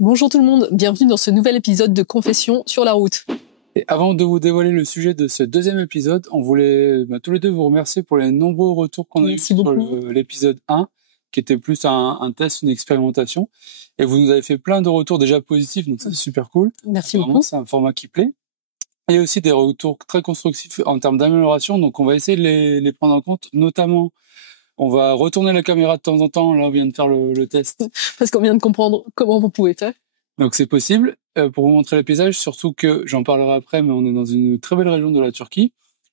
Bonjour tout le monde, bienvenue dans ce nouvel épisode de Confession sur la route. Et avant de vous dévoiler le sujet de ce deuxième épisode, on voulait tous les deux vous remercier pour les nombreux retours qu'on a eu sur l'épisode 1, qui était plus un test, une expérimentation. Et vous nous avez fait plein de retours déjà positifs, donc c'est super cool. Merci beaucoup. C'est un format qui plaît. Et aussi des retours très constructifs en termes d'amélioration, donc on va essayer de les prendre en compte, notamment on va retourner la caméra de temps en temps. Là, on vient de faire le test. Parce qu'on vient de comprendre comment vous pouvez faire. Donc, c'est possible. Pour vous montrer le paysage, surtout que, j'en parlerai après, mais on est dans une très belle région de la Turquie.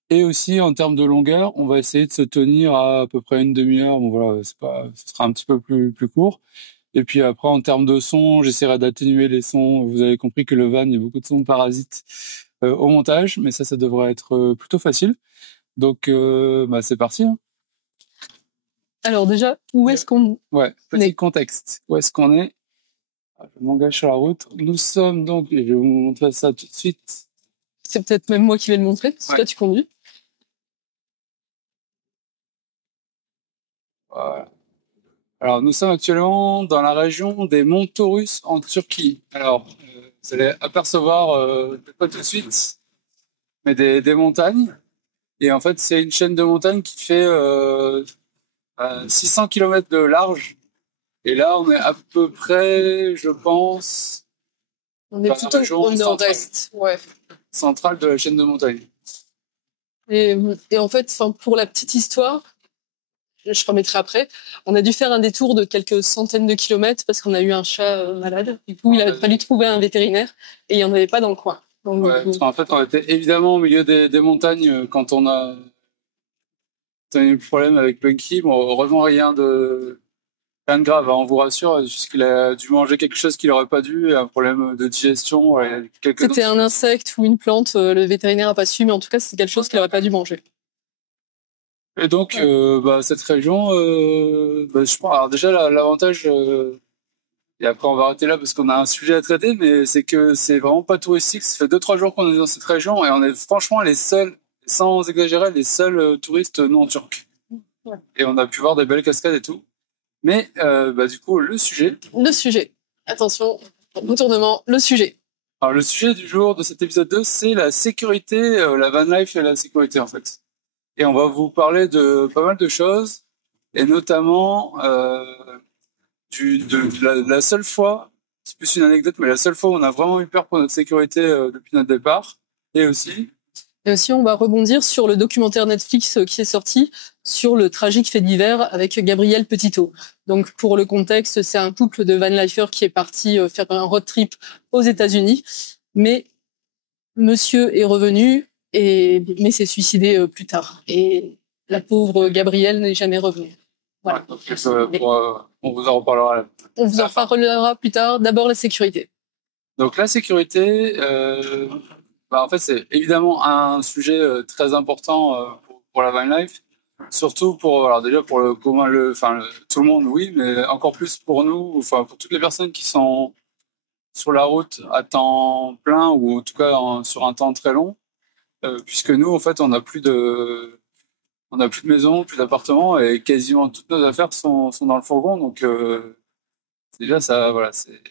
Et aussi, en termes de longueur, on va essayer de se tenir à peu près une demi-heure. Bon, voilà, ce sera un petit peu plus court. Et puis après, en termes de son, j'essaierai d'atténuer les sons. Vous avez compris que le van, il y a beaucoup de sons parasites au montage, mais ça devrait être plutôt facile. Donc, c'est parti, hein. Alors déjà, où est-ce qu'on petit contexte. Où est-ce qu'on est? Je m'engage sur la route. Nous sommes donc, et je vais vous montrer ça tout de suite. C'est peut-être même moi qui vais le montrer, parce que toi tu conduis. Voilà. Alors, nous sommes actuellement dans la région des monts Taurus en Turquie. Alors, vous allez apercevoir, pas tout de suite, mais des montagnes. Et en fait, c'est une chaîne de montagnes qui fait 600 km de large. Et là, on est à peu près, je pense... On est plutôt au nord-est, centrale de la chaîne de montagnes. Et en fait, pour la petite histoire, je remettrai après, on a dû faire un détour de quelques centaines de kilomètres parce qu'on a eu un chat malade. Du coup, il a fallu trouver un vétérinaire et il n'y en avait pas dans le coin. Donc, parce qu'en fait, on était évidemment au milieu des montagnes quand on a eu le problème avec Punky. Bon, heureusement, rien de grave, hein, on vous rassure, juste qu'il a dû manger quelque chose qu'il n'aurait pas dû, un problème de digestion. C'était un insecte ou une plante, le vétérinaire n'a pas su, mais en tout cas, c'était quelque chose qu'il n'aurait pas dû manger. Et donc, cette région, je pense, alors déjà, l'avantage, et après on va arrêter là parce qu'on a un sujet à traiter, mais c'est que c'est vraiment pas touristique. Ça fait 2-3 jours qu'on est dans cette région et on est franchement les seuls, sans exagérer, les seuls touristes non turcs. Ouais. Et on a pu voir des belles cascades et tout. Mais du coup, le sujet. Attention, retournement, le sujet. Alors, le sujet du jour de cet épisode 2, c'est la sécurité, la van life et la sécurité, en fait. Et on va vous parler de pas mal de choses, et notamment de la seule fois, c'est plus une anecdote, mais la seule fois où on a vraiment eu peur pour notre sécurité depuis notre départ. Et aussi, on va rebondir sur le documentaire Netflix qui est sorti sur le tragique fait divers avec Gabriel Petitot. Donc, pour le contexte, c'est un couple de van-lifers qui est parti faire un road trip aux États-Unis. Mais monsieur est revenu, mais s'est suicidé plus tard. Et la pauvre Gabrielle n'est jamais revenue. Voilà. On vous en reparlera. On vous en reparlera plus tard. D'abord, la sécurité. Donc, la sécurité... en fait, c'est évidemment un sujet très important pour la van life, surtout déjà pour tout le monde, oui, mais encore plus pour nous, pour toutes les personnes qui sont sur la route à temps plein ou en tout cas sur un temps très long, puisque nous, en fait, on n'a plus de maison, plus d'appartement et quasiment toutes nos affaires sont dans le fourgon, donc déjà ça, voilà, c'est.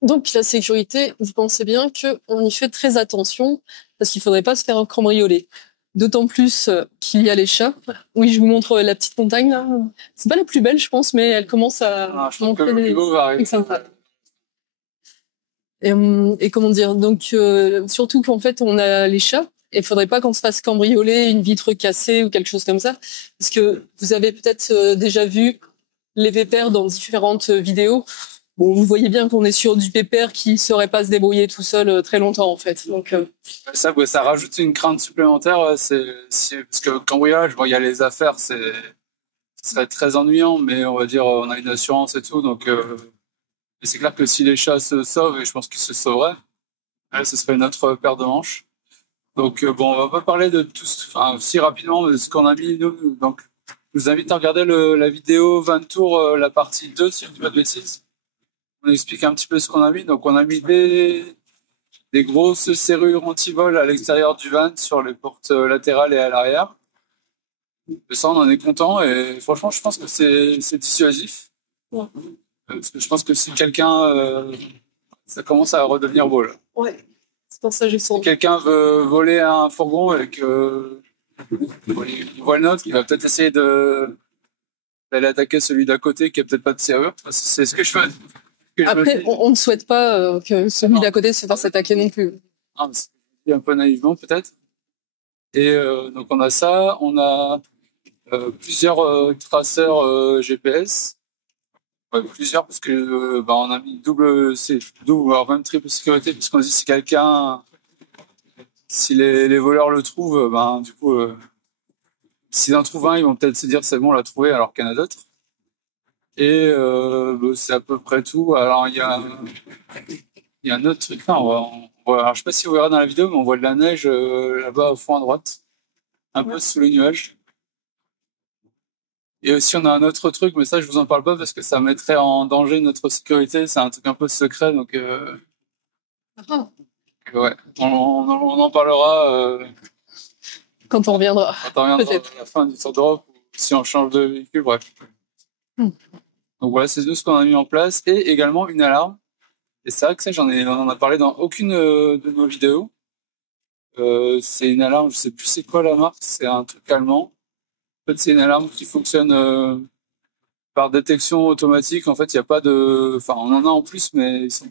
Donc, la sécurité, vous pensez bien qu'on y fait très attention parce qu'il ne faudrait pas se faire cambrioler. D'autant plus qu'il y a les chats. Oui, je vous montre la petite montagne, là. C'est pas la plus belle, je pense, mais elle commence à montrer le plus beau va arriver. Et comment dire, donc, surtout qu'en fait, on a les chats. Et il faudrait pas qu'on se fasse cambrioler, une vitre cassée ou quelque chose comme ça. Parce que vous avez peut-être déjà vu les vépères dans différentes vidéos. Bon, vous voyez bien qu'on est sur du pépère qui ne saurait pas se débrouiller tout seul très longtemps, en fait. Donc, ça rajoute une crainte supplémentaire. Parce que cambriolage, il y a les affaires, ce serait très ennuyant, mais on va dire, on a une assurance et tout. Donc, c'est clair que si les chats se sauvent, et je pense qu'ils se sauveraient, ce serait une autre paire de manches. Donc, on va pas parler de tout, si rapidement de ce qu'on a mis, nous. Donc, je vous invite à regarder la vidéo 20 tours, la partie 2, si je ne dis pas de bêtises. On explique un petit peu ce qu'on a mis. Donc, on a mis des grosses serrures anti-vol à l'extérieur du van sur les portes latérales et à l'arrière. Et ça, on en est content. Et franchement, je pense que c'est dissuasif. Ouais. Parce que je pense que si quelqu'un ça commence à redevenir beau là. Ouais, c'est pour ça que j'ai Si son. quelqu'un veut voler un fourgon et que il voit le nôtre, il va peut-être essayer d'aller attaquer celui d'à côté qui a peut-être pas de serrure. C'est ce que je fais. Après, on ne souhaite pas que celui d'à côté se fasse attaquer non plus. Ah, c'est un peu naïvement peut-être. Et donc on a ça, on a plusieurs traceurs GPS. Ouais, plusieurs parce que on a mis double voire même triple sécurité puisqu'on dit si les voleurs le trouvent, du coup s'ils en trouvent un, ils vont peut-être se dire c'est bon, on l'a trouvé alors qu'il y en a d'autres. Et c'est à peu près tout. Alors il y a un autre truc là, alors, je sais pas si vous verrez dans la vidéo, mais on voit de la neige là-bas au fond à droite, un peu sous les nuages. Et aussi, on a un autre truc, mais ça, je vous en parle pas parce que ça mettrait en danger notre sécurité. C'est un truc un peu secret, donc ouais, on en parlera Quand on reviendra. quand on reviendra Peut-être. à la fin du Tour d'Europe, ou si on change de véhicule, bref. Hmm. Donc voilà, c'est tout ce qu'on a mis en place. Et également une alarme. Et c'est vrai que ça, on en a parlé dans aucune de nos vidéos. C'est une alarme, je sais plus c'est quoi la marque, c'est un truc allemand. En fait, c'est une alarme qui fonctionne par détection automatique. En fait, il y a pas de, enfin, on en a en plus, mais on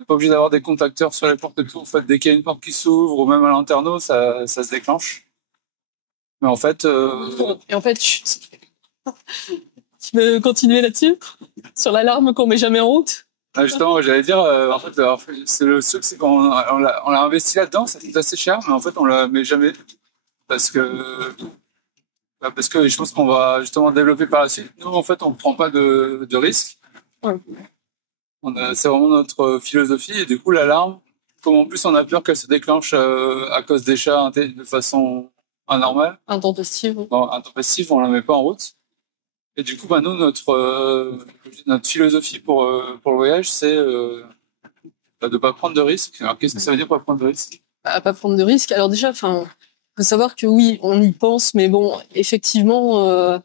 n'est pas obligé d'avoir des contacteurs sur les portes et tout. En fait, dès qu'il y a une porte qui s'ouvre ou même à l'interno, ça se déclenche. Mais en fait, Et en fait, tu veux continuer là-dessus? Sur l'alarme qu'on met jamais en route? justement, j'allais dire, en fait, alors, c'est le truc, c'est qu'on l'a investi là-dedans, ça coûte assez cher, mais en fait, on la met jamais parce que je pense qu'on va justement développer par la suite. Nous, en fait, on prend pas de risques. Ouais. C'est vraiment notre philosophie. Et du coup, l'alarme, comme en plus on a peur qu'elle se déclenche à cause des chats de façon anormale, Intempestive. intempestive, on la met pas en route. Et du coup, nous, notre philosophie pour le voyage, c'est de pas prendre de risques. Alors, qu'est-ce que ça veut dire pas prendre de risques? À pas prendre de risques. Alors déjà, enfin, faut savoir que oui, on y pense, mais bon, effectivement,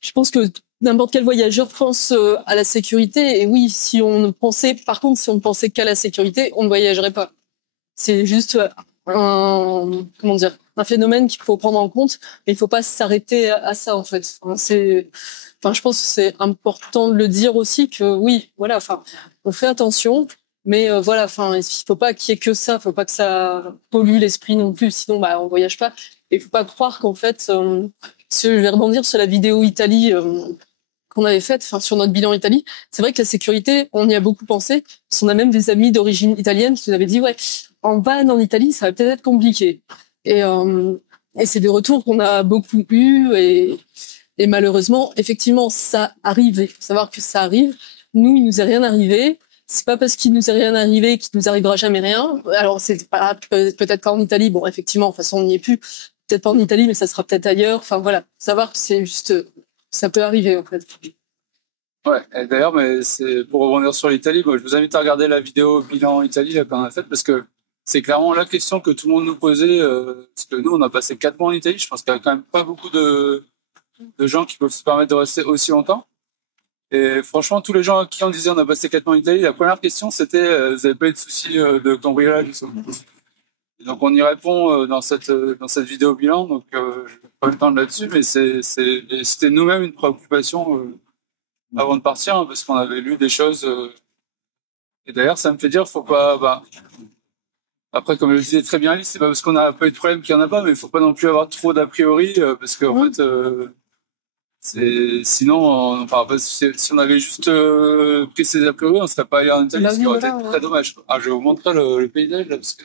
je pense que n'importe quel voyageur pense à la sécurité. Et oui, si on ne pensait qu'à la sécurité, on ne voyagerait pas. C'est juste un phénomène qu'il faut prendre en compte, mais il faut pas s'arrêter à ça, en fait. Je pense que c'est important de le dire aussi que oui, voilà, enfin, on fait attention, mais voilà, enfin, il faut pas qu'il y ait que ça, faut pas que ça pollue l'esprit non plus, sinon, on voyage pas. Et il faut pas croire qu'en fait, je vais rebondir sur la vidéo Italie, qu'on avait faite, enfin, sur notre bilan Italie. C'est vrai que la sécurité, on y a beaucoup pensé. On a même des amis d'origine italienne qui nous avaient dit, ouais, en van en Italie, ça va peut-être être compliqué. Et c'est des retours qu'on a beaucoup eus et malheureusement, effectivement, ça arrive. Il faut savoir que ça arrive. Nous, il nous est rien arrivé. C'est pas parce qu'il nous est rien arrivé qu'il nous arrivera jamais rien. Alors, c'est pas, peut-être pas en Italie. Bon, effectivement, de toute façon, on n'y est plus. Peut-être pas en Italie, mais ça sera peut-être ailleurs. Enfin, voilà. Faut savoir que c'est juste, ça peut arriver, en fait. Ouais, et d'ailleurs, mais c'est pour rebondir sur l'Italie, moi, je vous invite à regarder la vidéo bilan Italie là, qu'on a faite parce que c'est clairement la question que tout le monde nous posait. Parce que nous, on a passé 4 mois en Italie. Je pense qu'il y a quand même pas beaucoup de gens qui peuvent se permettre de rester aussi longtemps. Et franchement, tous les gens à qui on disait on a passé 4 mois en Italie, la première question c'était vous avez pas eu de soucis de cambriolage? Et donc on y répond dans cette vidéo bilan. Donc je vais pas m'étendre là-dessus, mais c'était nous-mêmes une préoccupation avant de partir parce qu'on avait lu des choses. Et d'ailleurs, ça me fait dire, faut pas. Après, comme je le disais très bien, Alice, c'est pas parce qu'on a pas eu de problème qu'il y en a pas, mais il faut pas non plus avoir trop d'a priori parce que en fait. Sinon, si on avait juste pris ces a priori, on serait pas allé en Italie, ce qui aurait été très dommage. Ah, je vais vous montrer le paysage là, parce que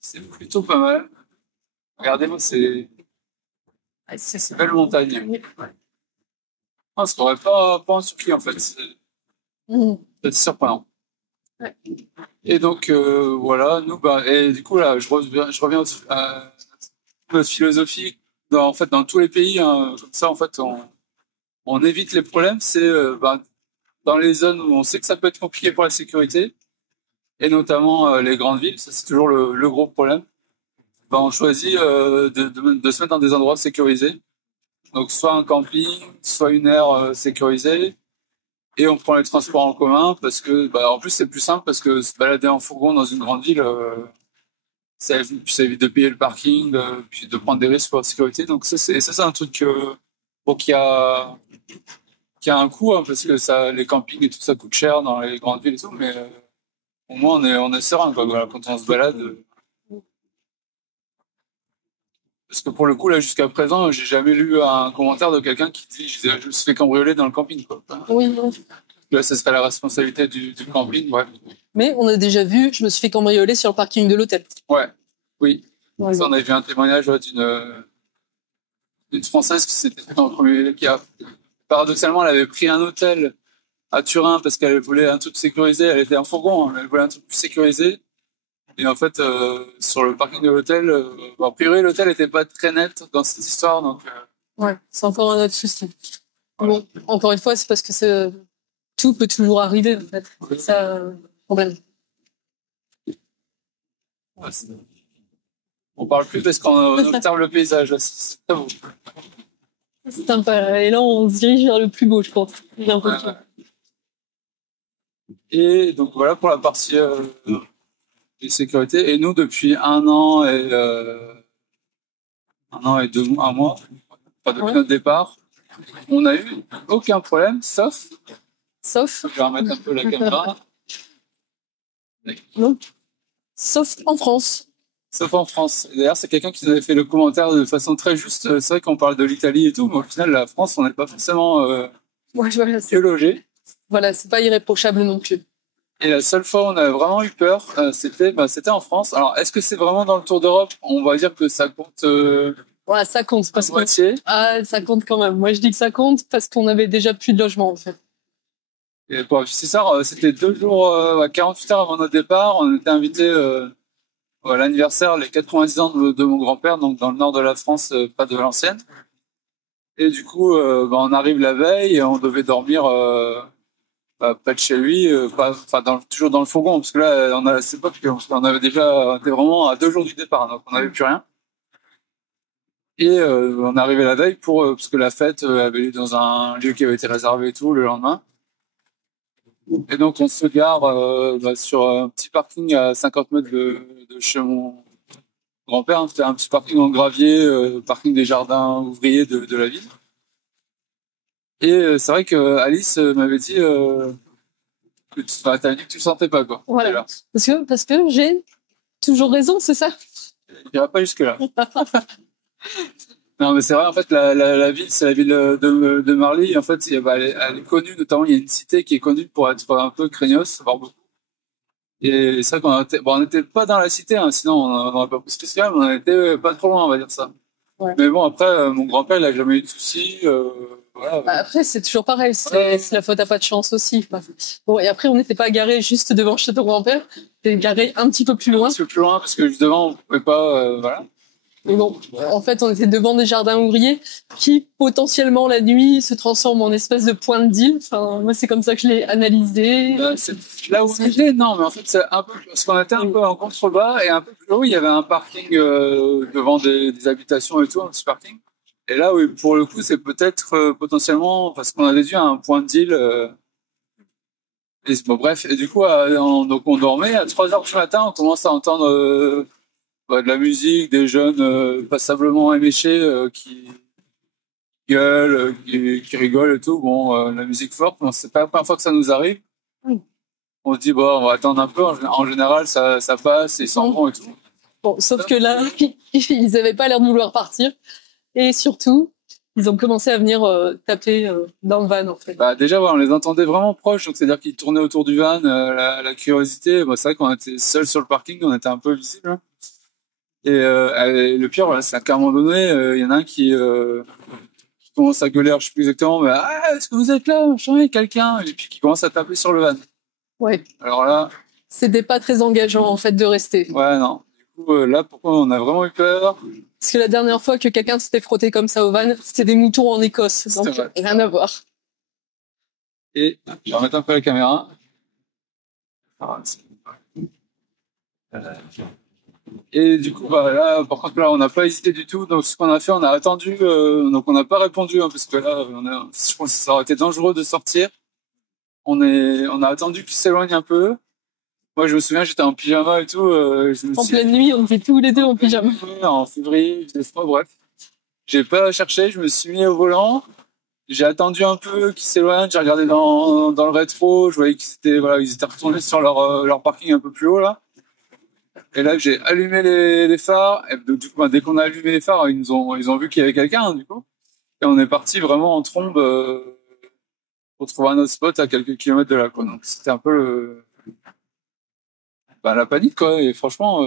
c'est plutôt pas mal. Regardez-moi, c'est belle montagne. Ah, ce serait pas en Turquie en fait. C'est surprenant. Ouais. Et donc voilà, nous et du coup là, je reviens à notre philosophie. En fait, dans tous les pays, hein, comme ça, en fait, on évite les problèmes. C'est dans les zones où on sait que ça peut être compliqué pour la sécurité, et notamment les grandes villes. Ça, c'est toujours le gros problème. On choisit de se mettre dans des endroits sécurisés. Donc, soit un camping, soit une aire sécurisée. Et on prend les transports en commun parce que, en plus, c'est plus simple parce que se balader en fourgon dans une grande ville, ça évite de payer le parking, puis de prendre des risques pour la sécurité. Donc ça, c'est un truc bon, qui a un coût, hein, parce que les campings et tout ça coûte cher dans les grandes villes et tout, mais au moins on est serein, quoi, voilà, quand on se balade. Parce que pour le coup, là, jusqu'à présent, j'ai jamais lu un commentaire de quelqu'un qui dit je me suis fait cambrioler dans le camping, quoi. Oui, non. Là, ce serait la responsabilité du camping, ouais. Mais on a déjà vu, je me suis fait cambrioler sur le parking de l'hôtel. Ouais, oui. Ouais, ça, on avait vu un témoignage d'une Française qui s'était fait cambrioler, paradoxalement, elle avait pris un hôtel à Turin parce qu'elle voulait un truc sécurisé. Elle était en fourgon, hein, elle voulait un truc plus sécurisé. Et en fait, sur le parking de l'hôtel, a priori, l'hôtel n'était pas très net dans cette histoire. Donc, ouais, c'est encore un autre souci. Voilà. Bon, encore une fois, c'est parce que tout peut toujours arriver, en fait. C'est ça, le problème. Ouais, on parle plus parce qu'on observe le paysage. C'est très beau. C'est sympa. Et là, on se dirige vers le plus beau, je pense. J'ai l'impression. Ouais. Et donc, voilà pour la partie de sécurité. Et nous, depuis un an et 1 mois, enfin, depuis notre départ, on n'a eu aucun problème, sauf... Sauf... Je vais remettre un peu la caméra. Non. Sauf en France. Sauf en France. Et d'ailleurs, c'est quelqu'un qui nous avait fait le commentaire de façon très juste. C'est vrai qu'on parle de l'Italie et tout, mais au final, la France, on n'est pas forcément Voilà, mieux logé. Voilà, c'est pas irréprochable non plus. Et la seule fois où on a vraiment eu peur, c'était en France. Alors, est-ce que c'est vraiment dans le Tour d'Europe? On va dire que ça compte... Ouais, ça compte. Parce moitié. Ça compte quand même. Moi, je dis que ça compte parce qu'on avait déjà plus de logement, en fait. Et pour c'est ça, c'était 2 jours, 48 heures avant notre départ. On était invités à l'anniversaire, les 90 ans de mon grand-père, donc dans le nord de la France, pas de Valenciennes. Et du coup, on arrive la veille et on devait dormir près de chez lui, toujours dans le fourgon, parce que là, à cette époque, on était vraiment à 2 jours du départ, donc on n'avait plus rien. Et on arrivait la veille parce que la fête avait lieu dans un lieu qui avait été réservé et tout le lendemain. Et donc on se gare sur un petit parking à 50 mètres de chez mon grand-père. C'était un petit parking en gravier, parking des jardins ouvriers de la ville. Et c'est vrai que Alice m'avait dit que t'as dit que tu sentais pas, quoi. Voilà. Parce que j'ai toujours raison, c'est ça? Je dirais pas jusque là. Non, mais c'est vrai, en fait, la ville, c'est la ville de Marly. En fait, elle est connue, notamment, il y a une cité qui est connue pour être un peu craignos, voire beaucoup. Et c'est vrai on n'était pas dans la cité, hein, sinon on n'aurait pas pris spécial, mais on était pas trop loin, on va dire ça. Ouais. Mais bon, après, mon grand-père, il a jamais eu de soucis. Voilà. Après, c'est toujours pareil, c'est la faute à pas de chance aussi. Bon, et après, on n'était pas garé juste devant chez ton grand-père, on était garé un petit peu plus loin. Un petit peu plus loin, parce que juste devant, on pouvait pas, voilà. Mais bon, en fait, on était devant des jardins ouvriers qui, potentiellement, la nuit, se transforment en espèce de point de deal. Enfin, moi, c'est comme ça que je l'ai analysé. Là où on était, non, mais en fait, c'est un peu, parce qu'on était un peu en contrebas et un peu plus haut, il y avait un parking devant des habitations et tout, un petit parking. Et là, oui, pour le coup, c'est peut-être potentiellement, parce qu'on avait dû à un point de deal. Et bon, bref, et du coup, donc on dormait, à 3h du matin, on commence à entendre de la musique, des jeunes passablement éméchés qui gueulent, qui rigolent et tout. Bon, la musique forte, bon, c'est pas la première fois que ça nous arrive. On se dit, bon, on va attendre un peu. En général, ça passe, ils s'en vont et tout. Bon, sauf que là, ils avaient pas l'air de vouloir partir. Et surtout, ils ont commencé à venir taper dans le van, en fait. Déjà, ouais, on les entendait vraiment proches. Donc, c'est-à-dire qu'ils tournaient autour du van. La curiosité, c'est vrai qu'on était seuls sur le parking, on était un peu visibles. Hein. Et le pire, voilà, c'est qu'à un moment donné, il y en a un qui commence à gueuler, je sais plus exactement, mais est-ce que vous êtes là, machin, quelqu'un, et puis qui commence à taper sur le van. Ouais. Alors là, c'était pas très engageant en fait de rester. Ouais, non. Du coup, là, pourquoi on a vraiment eu peur? Parce que la dernière fois que quelqu'un s'était frotté comme ça au van, c'était des moutons en Écosse, donc rien à voir. Et je vais remettre un peu la caméra. Et du coup, là, par contre, là, on n'a pas hésité du tout. Donc, ce qu'on a fait, on a attendu. Donc, on n'a pas répondu, hein, parce que là, je pense que ça aurait été dangereux de sortir. on a attendu qu'il s'éloigne un peu. Moi, je me souviens, j'étais en pyjama et tout. En pleine nuit, on était tous les deux en pyjama. En février, il faisait froid, bref. J'ai pas cherché, je me suis mis au volant. J'ai attendu un peu qu'ils s'éloignent. J'ai regardé dans le rétro. Je voyais ils étaient retournés sur leur parking un peu plus haut, là. Et là, j'ai allumé les phares. Et du coup, dès qu'on a allumé les phares, ils ont vu qu'il y avait quelqu'un, hein, du coup. Et on est parti vraiment en trombe pour trouver un autre spot à quelques kilomètres de là, quoi. Donc, c'était un peu la panique, quoi. Et franchement,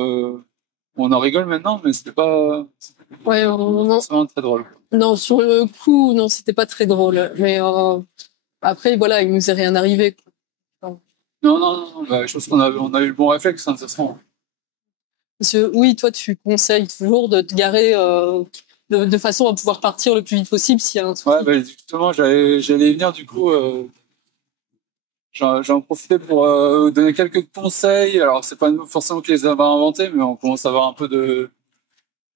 on en rigole maintenant, mais c'était pas Ouais, vraiment très drôle. Non, sur le coup, non, c'était pas très drôle. Mais après, voilà, il nous est rien arrivé. Non. Je pense qu'on a eu le bon réflexe, hein, de toute façon. Parce que oui, toi, tu conseilles toujours de te garer de façon à pouvoir partir le plus vite possible s'il y a un souci. Ouais, justement, j'allais y venir, du coup. J'en profitais pour donner quelques conseils. Alors, c'est pas nous forcément qui les avons inventés, mais on commence à avoir un peu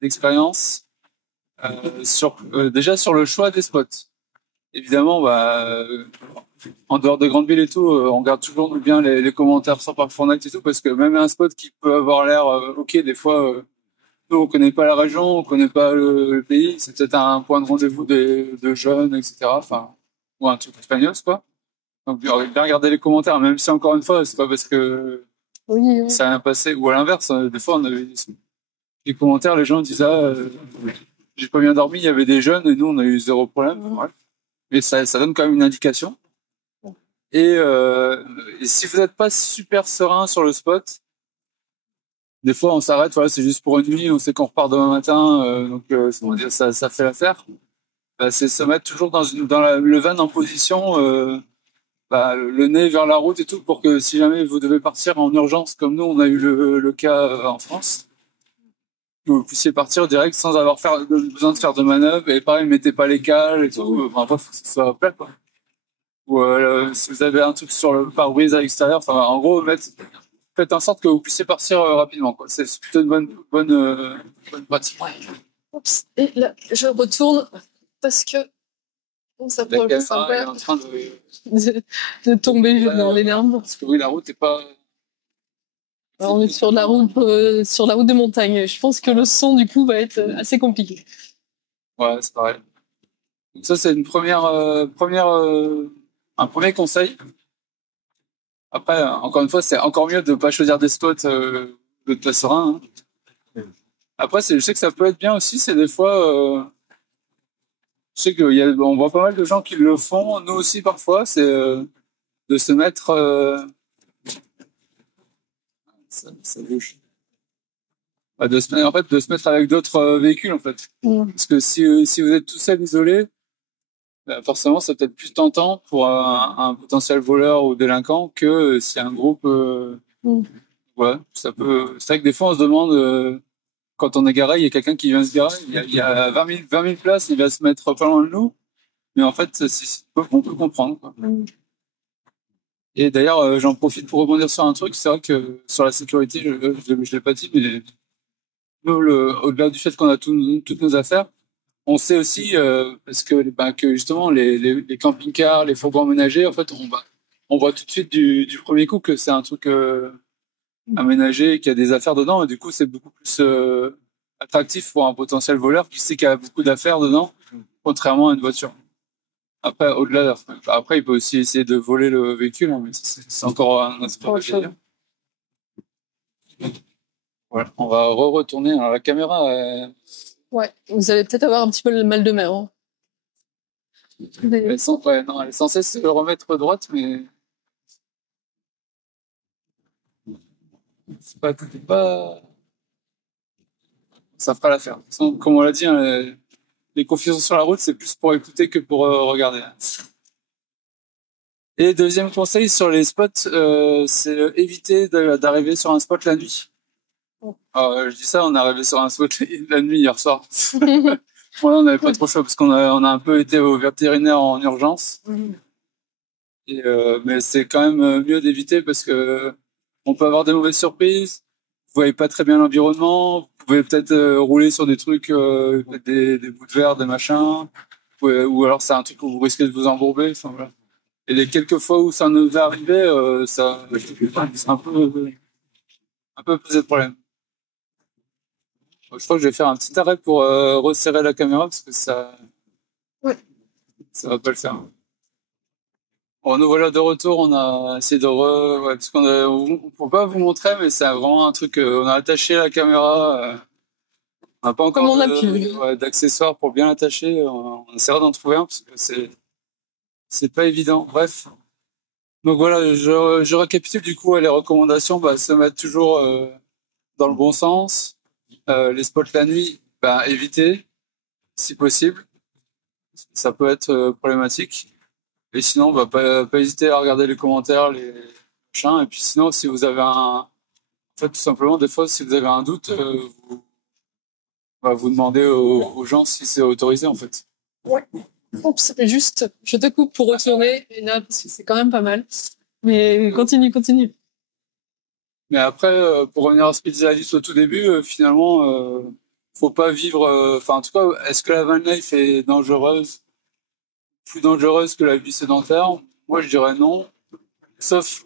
d'expérience. Déjà sur le choix des spots. Évidemment, en dehors de grandes villes et tout, on regarde toujours bien les commentaires sur Park4Night et tout, parce que même un spot qui peut avoir l'air ok, des fois, nous on connaît pas la région, on connaît pas le pays, c'est peut-être un point de rendez-vous de jeunes, etc. Enfin, ou un truc espagnol, quoi. Donc bien regarder les commentaires, même si encore une fois, c'est pas parce que ça a rien passé, ou à l'inverse, des fois on avait des commentaires, les gens disent j'ai pas bien dormi, il y avait des jeunes et nous on a eu zéro problème. Ouais. Mais ça donne quand même une indication. Et si vous n'êtes pas super serein sur le spot, des fois on s'arrête, voilà, c'est juste pour une nuit, on sait qu'on repart demain matin, donc on va dire ça fait l'affaire. C'est se mettre toujours dans le van en position, le nez vers la route et tout, pour que si jamais vous devez partir en urgence, comme nous on a eu le cas en France, que vous puissiez partir direct sans avoir besoin de faire de manœuvre. Et pareil, mettez pas les cales et tout. Enfin, bref, faut que ça soit plat, quoi. Ou si vous avez un truc sur le pare-brise à l'extérieur, enfin, en gros, faites en sorte que vous puissiez partir rapidement, quoi. C'est plutôt une bonne pratique. Ouais. Oups. Et là, je retourne parce que on s'approche est en train de tomber dans les larmes. Parce que oui, la route est pas. Alors, on est sur la route de montagne. Je pense que le son du coup va être assez compliqué. Ouais, c'est pareil. Donc ça, c'est un premier conseil. Après, encore une fois, c'est encore mieux de pas choisir des spots de te serein. Hein. Après, je sais que ça peut être bien aussi. C'est des fois, je sais on voit pas mal de gens qui le font. Nous aussi parfois, c'est de se mettre. Ça bouge. De se mettre avec d'autres véhicules en fait. Parce que si vous êtes tout seul isolé, forcément ça peut être plus tentant pour un potentiel voleur ou délinquant que si un groupe. Ouais, ça peut. C'est vrai que des fois on se demande quand on est garé, il y a quelqu'un qui vient se garer, il y a 20 000 places, il va se mettre pas loin de nous, mais en fait on peut comprendre, quoi. Et d'ailleurs, j'en profite pour rebondir sur un truc. C'est vrai que sur la sécurité, je l'ai pas dit, mais nous, au-delà du fait qu'on a toutes nos affaires, on sait aussi parce que justement les camping-cars, les fourgons aménagés, en fait, on voit tout de suite du premier coup que c'est un truc aménagé, qu'il y a des affaires dedans, et du coup, c'est beaucoup plus attractif pour un potentiel voleur qui sait qu'il y a beaucoup d'affaires dedans, contrairement à une voiture. Après, il peut aussi essayer de voler le véhicule, hein, mais c'est encore un aspect. Voilà, on va retourner. Alors, la caméra. Ouais, vous allez peut-être avoir un petit peu le mal de mer. Hein. Elle est censée se remettre droite, mais. C'est pas. Ça fera l'affaire. Comme on l'a dit, hein, les confusions sur la route, c'est plus pour écouter que pour regarder. Et deuxième conseil sur les spots, c'est éviter d'arriver sur un spot la nuit. Alors, je dis ça, on est arrivé sur un spot la nuit hier soir. Voilà, on n'avait pas trop chaud parce qu'on a un peu été au vétérinaire en urgence. Et, mais c'est quand même mieux d'éviter parce que on peut avoir des mauvaises surprises. Vous voyez pas très bien l'environnement. Vous pouvez peut-être rouler sur des trucs, des bouts de verre, des machins. Ou alors c'est un truc où vous risquez de vous embourber. Enfin, voilà. Et les quelques fois où ça nous est arrivé, ça, c'est un peu posé de problème. Je crois que je vais faire un petit arrêt pour resserrer la caméra parce que Ouais. ça va pas le faire. Bon, nous voilà de retour. On a essayé de ouais, parce on peut pas vous montrer, mais c'est vraiment un truc. On a attaché la caméra. On n'a pas encore Comme on a pu. ouais, d'accessoires pour bien l'attacher. On essaiera d'en trouver un parce que c'est pas évident. Bref. Donc voilà, je récapitule du coup les recommandations. Bah, se mettre toujours dans le bon sens. Les spots la nuit, bah, éviter si possible. Ça peut être problématique. Et sinon, bah, pas hésiter à regarder les commentaires, les machins. Et puis sinon, si vous avez en fait, tout simplement, des fois, si vous avez un doute, vous demandez aux gens si c'est autorisé, en fait. Ouais. Oups, juste, je te coupe pour retourner, et là, parce que c'est quand même pas mal. Mais continue. Mais après, pour revenir à ce que disait Alice au tout début, finalement, faut pas vivre. Enfin, en tout cas, est-ce que la van life est dangereuse, plus dangereuse que la vie sédentaire? Moi, je dirais non. Sauf,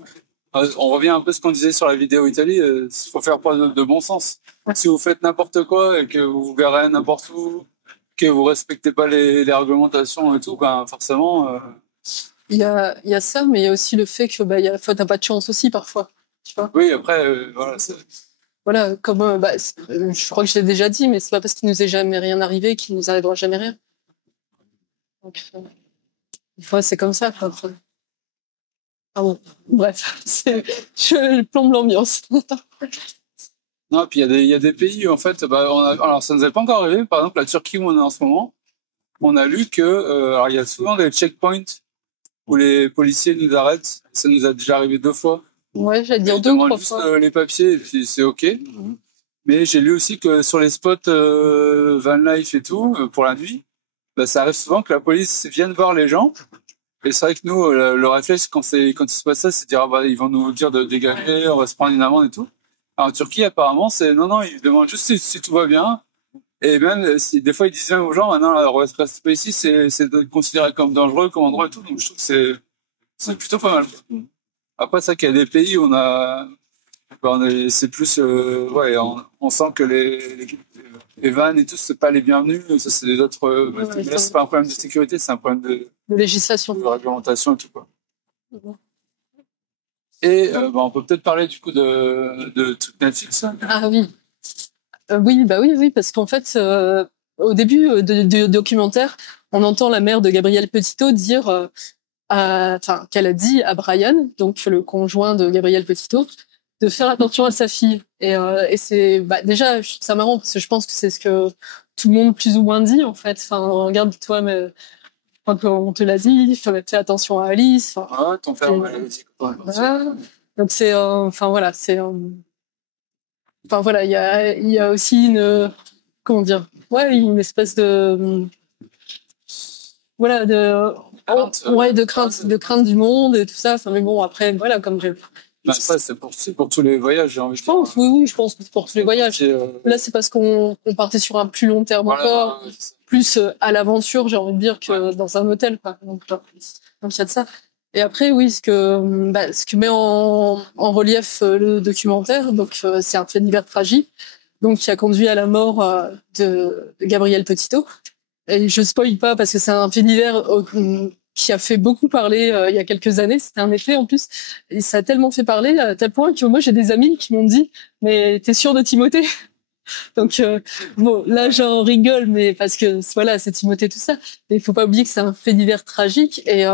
on revient un peu à ce qu'on disait sur la vidéo Italie. Il faut faire preuve de bon sens. Si vous faites n'importe quoi et que vous vous garez n'importe où, que vous respectez pas les réglementations et tout, ben forcément. Il y a ça, mais il y a aussi le fait que t'as pas de chance aussi parfois. Tu vois. Oui, après, voilà. Voilà, comme je crois que je l'ai déjà dit, mais c'est pas parce qu'il nous est jamais rien arrivé qu'il nous arrivera jamais rien. Donc, des fois, c'est comme ça. Quoi. Ah bon, bref, je plombe l'ambiance. Non, puis il y a des pays où, en fait, alors ça nous est pas encore arrivé. Par exemple, la Turquie où on est en ce moment, on a lu que, alors il y a souvent des checkpoints où les policiers nous arrêtent. Ça nous a déjà arrivé 2 fois. Ouais, j'allais dire Ils 2 ou 3 demandent juste fois. les papiers et puis c'est ok. Mais j'ai lu aussi que sur les spots van life et tout, pour la nuit, bah, ça arrive souvent que la police vienne voir les gens. Et c'est vrai que nous, le réflexe quand il se passe ça, c'est de dire ils vont nous dire de dégager, on va se prendre une amende et tout. Alors, en Turquie, apparemment, c'est non, ils demandent juste si tout va bien. Et même si des fois ils disent même aux gens, maintenant, reste pas ici, c'est considéré comme dangereux, comme endroit et tout. Donc je trouve que c'est plutôt pas mal. Après ça, qu'il y a des pays où c'est plus ouais, on sent que les vannes et tout, c'est pas les bienvenus. Ça, c'est des autres. Mais là, c'est pas un problème de sécurité, c'est un problème de législation, de réglementation et tout quoi. Et on peut peut-être parler du coup de tout Netflix. Ah oui. Oui, parce qu'en fait, au début du documentaire, on entend la mère de Gabriel Petitot dire, qu'elle a dit à Brian, donc le conjoint de Gabriel Petitot, de faire attention à sa fille. Et c'est déjà, c'est marrant parce que je pense que c'est ce que tout le monde plus ou moins dit en fait. Enfin, regarde-toi, mais quand on te l'a dit, fais attention à Alice. Ah, ton père m'a dit. Voilà. Donc c'est, voilà, c'est. Voilà, il y a aussi comment dire, ouais, une espèce de, voilà, de crainte du monde et tout ça. Enfin, mais bon, après, voilà, comme j'ai. Ça, c'est pour tous les voyages, j'ai envie de dire. Je pense, oui, je pense que c'est pour tous les voyages. Là, c'est parce qu'on partait sur un plus long terme encore, plus à l'aventure, j'ai envie de dire, que dans un hôtel, quoi. Donc, il y a de ça. Et après, oui, ce que met en relief le documentaire, donc c'est un fait divers tragique, donc qui a conduit à la mort de Gabriel Petitot. Et je spoil pas parce que c'est un fait divers qui a fait beaucoup parler il y a quelques années. C'était un effet en plus, et ça a tellement fait parler à tel point que moi j'ai des amis qui m'ont dit mais t'es sûr de Timothée? Donc bon, là j'en rigole, mais parce que voilà, c'est Timothée tout ça. Mais il faut pas oublier que c'est un fait divers tragique et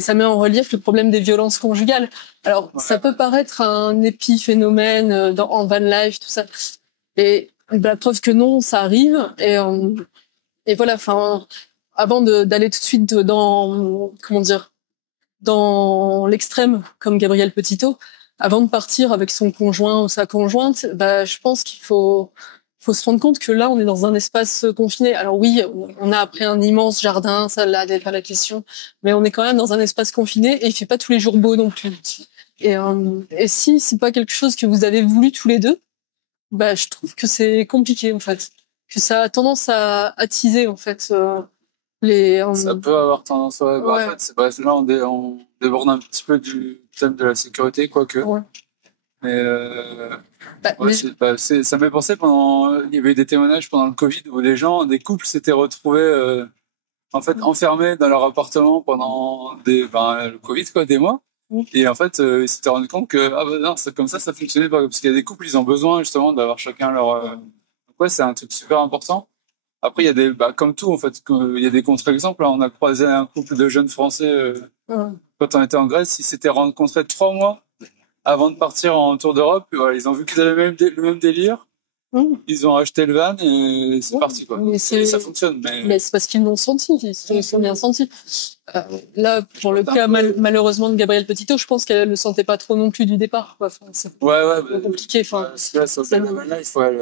ça met en relief le problème des violences conjugales. Alors ça peut paraître un épiphénomène en van life tout ça, et la preuve que non, ça arrive et voilà. Enfin, avant d'aller tout de suite dans comment dire dans l'extrême comme Gabriel Petitot, avant de partir avec son conjoint ou sa conjointe, je pense qu'il faut se rendre compte que là, on est dans un espace confiné. Alors oui, on a après un immense jardin, ça là, n'est pas la question, mais on est quand même dans un espace confiné et il fait pas tous les jours beau non plus. Et si c'est pas quelque chose que vous avez voulu tous les deux, je trouve que c'est compliqué en fait, que ça a tendance à attiser en fait Ça peut avoir tendance, ouais. Bah, Ouais. en fait, là, on déborde un petit peu du thème de la sécurité, quoique. Ouais. Mais, Mais ça m'est pensé il y avait des témoignages pendant le Covid où des couples s'étaient retrouvés, en fait, enfermés dans leur appartement pendant le Covid, quoi, des mois. Et en fait, ils s'étaient rendus compte que, non, c'est comme ça fonctionnait pas. Parce qu'il y a des couples, ils ont besoin, justement, d'avoir chacun Donc, ouais, c'est un truc super important. Après, il y a comme tout, en fait, il y a des contre-exemples. Là, on a croisé un couple de jeunes Français, quand on était en Grèce, ils s'étaient rencontrés 3 mois avant de partir en tour d'Europe. Et voilà, ils ont vu qu'ils avaient le même délire. Ils ont acheté le van et c'est parti, quoi. Et ça fonctionne. Mais c'est parce qu'ils l'ont senti, ils se sont bien sentis. Là, pour le cas, malheureusement, de Gabrielle Petito, je pense qu'elle le sentait pas trop non plus du départ, quoi. Enfin, c'est compliqué. Enfin,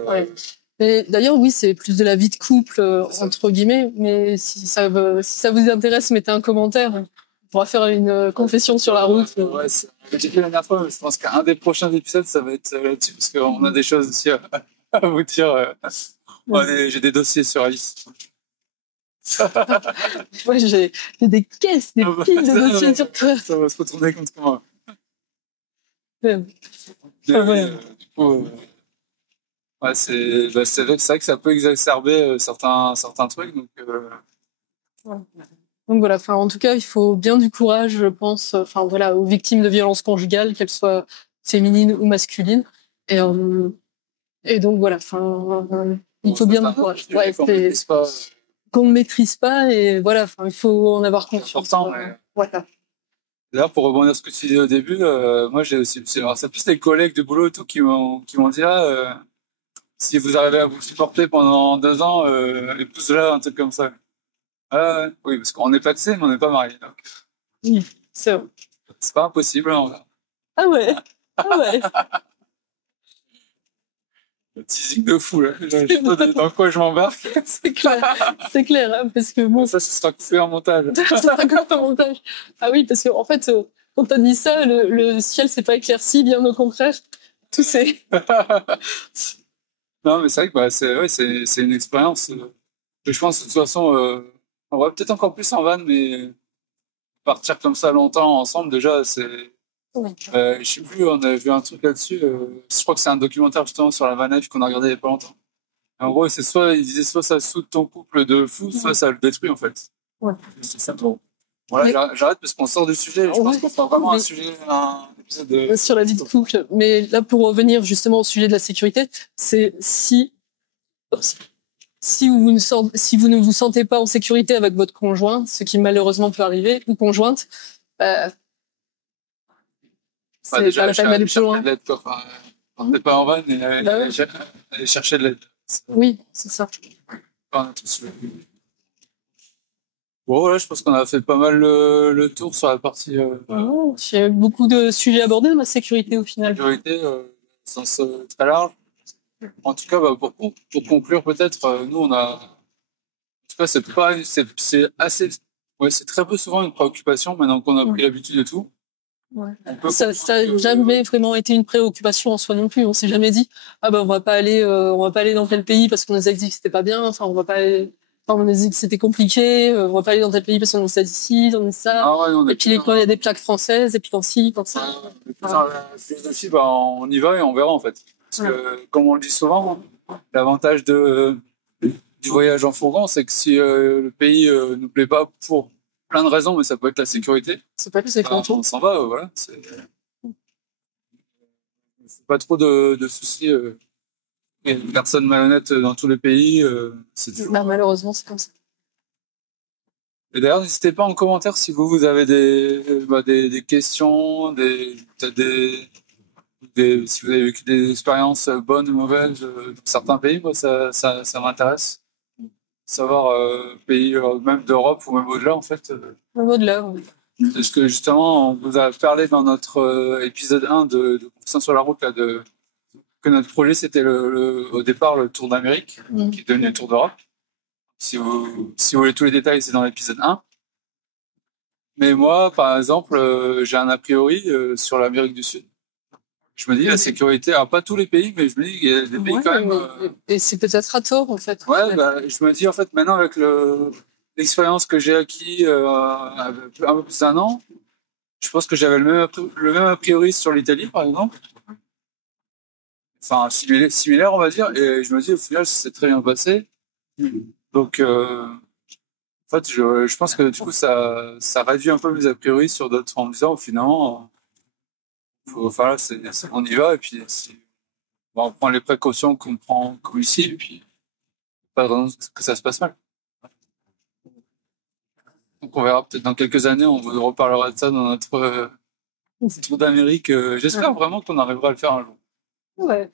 ouais. Mais d'ailleurs, oui, c'est plus de la vie de couple, entre guillemets. Mais si ça vous intéresse, mettez un commentaire. On pourra faire une confession sur la route. Ouais, j'ai dit la dernière fois, mais je pense qu'un des prochains épisodes, ça va être là-dessus, parce qu'on a des choses aussi à vous dire. J'ai des dossiers sur Alice. Ouais, j'ai des caisses, des piles de dossiers sur toi. Ça va se retourner contre moi. Du coup, c'est vrai que ça peut exacerber certains trucs. Donc voilà, enfin en tout cas, il faut bien du courage, je pense, enfin voilà, aux victimes de violences conjugales, qu'elles soient féminines ou masculines. Et donc voilà, enfin il faut bien du courage. Ouais, qu'on ne maîtrise pas et voilà, enfin il faut en avoir conscience. Voilà. D'ailleurs, pour rebondir sur ce que tu disais au début, moi j'ai aussi, c'est plus des collègues de boulot et tout qui m'ont dit si vous arrivez à vous supporter pendant 2 ans, épouse-la, un truc comme ça. Oui, parce qu'on est paxé, mais on n'est pas mariés. Donc. Oui, c'est vrai. C'est pas impossible. Hein. Ah ouais. Le teasing de fou, là. Je sais pas dans quoi je m'embarque. C'est clair, hein, parce que bon. Ça, ce sera coupé en montage. Ça sera coupé en montage. Ah oui, parce que, en fait, quand t'as dit ça, le ciel s'est pas éclairci, bien au contraire. Tout c'est. Non, mais c'est vrai que, c'est une expérience. Je pense, de toute façon, on va peut-être encore plus en van, mais partir comme ça longtemps ensemble, déjà, c'est. Ouais. Je sais plus, on avait vu un truc là-dessus. Je crois que c'est un documentaire justement sur la van life qu'on a regardé il y a pas longtemps. Et en gros, il disait soit ça soude ton couple de fou, soit ça le détruit en fait. Ouais. C'est ça. Voilà, j'arrête parce qu'on sort du sujet. Je pense qu'on fera vraiment un épisode sur la vie de couple. Mais là, pour revenir justement au sujet de la sécurité, c'est si vous ne vous sentez pas en sécurité avec votre conjoint, ce qui malheureusement peut arriver, ou conjointe, c'est déjà, pas la peine d'aller plus loin. De l'aide, quoi. Enfin, quand t'es pas en van, aller chercher de l'aide. Oui, c'est ça. Bon, voilà, je pense qu'on a fait pas mal le tour sur la partie. Il y a beaucoup de sujets abordés dans la sécurité au final. Sécurité, sens très large. En tout cas, pour conclure, peut-être, nous, on a. En tout cas, c'est assez. Ouais, c'est très peu souvent une préoccupation maintenant qu'on a pris l'habitude de tout. Ouais. Ça n'a jamais vraiment été une préoccupation en soi non plus. On s'est jamais dit on va pas aller dans tel pays parce qu'on nous a dit que c'était pas bien. Enfin, on nous a dit que c'était compliqué. On va pas aller dans tel pays parce qu'on nous a dit ci, on dit ça. Et puis il y a des plaques françaises et puis quand ci, quand ça. La philosophie, on y va et on verra en fait. Parce que, comme on le dit souvent, l'avantage du voyage en fourgon, c'est que si le pays nous plaît pas pour plein de raisons, mais ça peut être la sécurité. C'est pas que c'est quand on s'en va, voilà. Pas trop de soucis. Il y a des personnes malhonnêtes dans tous les pays. Malheureusement, c'est comme ça. Et d'ailleurs, n'hésitez pas en commentaire si vous avez des questions, si vous avez vécu des expériences bonnes ou mauvaises dans certains pays. Moi, ça m'intéresse. Savoir pays même d'Europe ou même au-delà en fait. Même au-delà, oui. Parce que justement, on vous a parlé dans notre épisode 1 de Confiance sur la route là, que notre projet c'était au départ le Tour d'Amérique, qui est devenu le Tour d'Europe. Si vous voulez tous les détails, c'est dans l'épisode 1. Mais moi, par exemple, j'ai un a priori sur l'Amérique du Sud. Je me dis la sécurité, alors pas tous les pays, mais je me dis qu'il y a des pays quand même. Et c'est peut-être à tort en fait. Ouais, je me dis en fait maintenant avec l'expérience que j'ai acquis un peu plus d'un an, je pense que j'avais le même a priori sur l'Italie, par exemple. Enfin, similaire, on va dire. Et je me dis, au final, ça s'est très bien passé. Donc, en fait, je pense que du coup, ça réduit un peu mes a priori sur d'autres en me disant, finalement, enfin, là, on y va. Et puis, on prend les précautions qu'on prend comme ici. Et puis, pas de raison que ça se passe mal. Donc, on verra peut-être dans quelques années, on vous reparlera de ça dans notre tour d'Amérique. J'espère vraiment qu'on arrivera à le faire un jour. Ouais.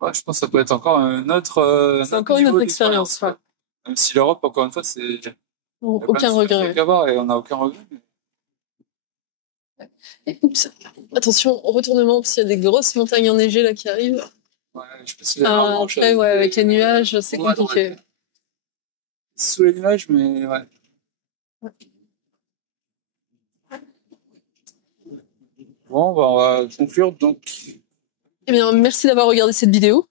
Ouais, je pense que ça peut être encore c'est encore une autre expérience. Ouais. Même si l'Europe, encore une fois, c'est aucun regret. Et on n'a aucun regret. Et, oups, attention, retournement, parce qu'il y a des grosses montagnes enneigées là qui arrivent. Ouais, je sais pas si après, ouais, avec les nuages, c'est compliqué. Sous les nuages, mais ouais. Bon, bah, on va conclure donc. Eh bien, merci d'avoir regardé cette vidéo.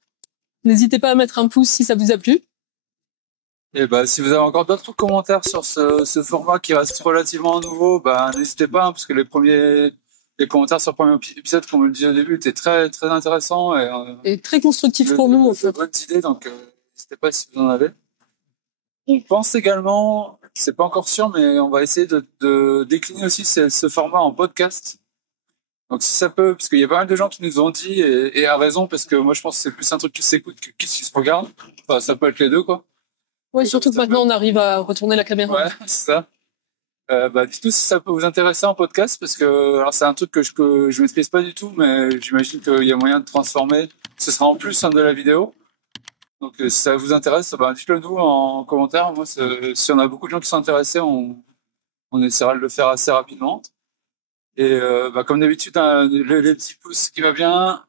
N'hésitez pas à mettre un pouce si ça vous a plu. Et bah, si vous avez encore d'autres commentaires sur ce format qui reste relativement nouveau, bah, n'hésitez pas, hein, parce que les commentaires sur le premier épisode, comme on le disait au début, étaient très, très intéressants et très constructifs pour nous, en fait. Bonnes idées, donc n'hésitez pas si vous en avez. Je pense également, c'est pas encore sûr, mais on va essayer de décliner aussi ce format en podcast. Donc si ça peut, parce qu'il y a pas mal de gens qui nous ont dit, et à raison, parce que moi je pense que c'est plus un truc qui s'écoute que qui se regarde. Enfin, ça peut être les deux, quoi. Ouais, surtout que maintenant on arrive à retourner la caméra. Ouais, c'est ça. Bah, dites-nous si ça peut vous intéresser en podcast, parce que alors c'est un truc que je maîtrise pas du tout, mais j'imagine qu'il y a moyen de transformer. Ce sera en plus de la vidéo. Donc si ça vous intéresse, bah, dites-le nous en commentaire. Moi, si on a beaucoup de gens qui sont intéressés, on essaiera de le faire assez rapidement. Et bah, comme d'habitude, hein, les petits pouces qui va bien.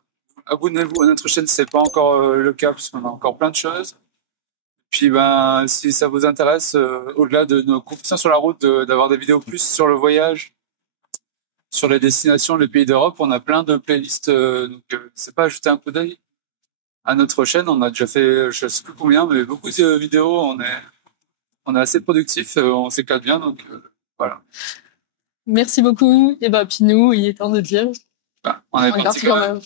Abonnez-vous à notre chaîne, c'est pas encore le cas, parce qu'on a encore plein de choses. Puis ben, si ça vous intéresse, au-delà de nos compétitions sur la route, d'avoir des vidéos plus sur le voyage, sur les destinations, les pays d'Europe, on a plein de playlists. Donc, c'est pas à jeter un coup d'œil à notre chaîne. On a déjà fait, je sais plus combien, mais beaucoup de vidéos. On est assez productifs, on s'éclate bien, donc voilà. Merci beaucoup. Et bah, puis nous, il est temps de dire. Bah, on est parti quand même.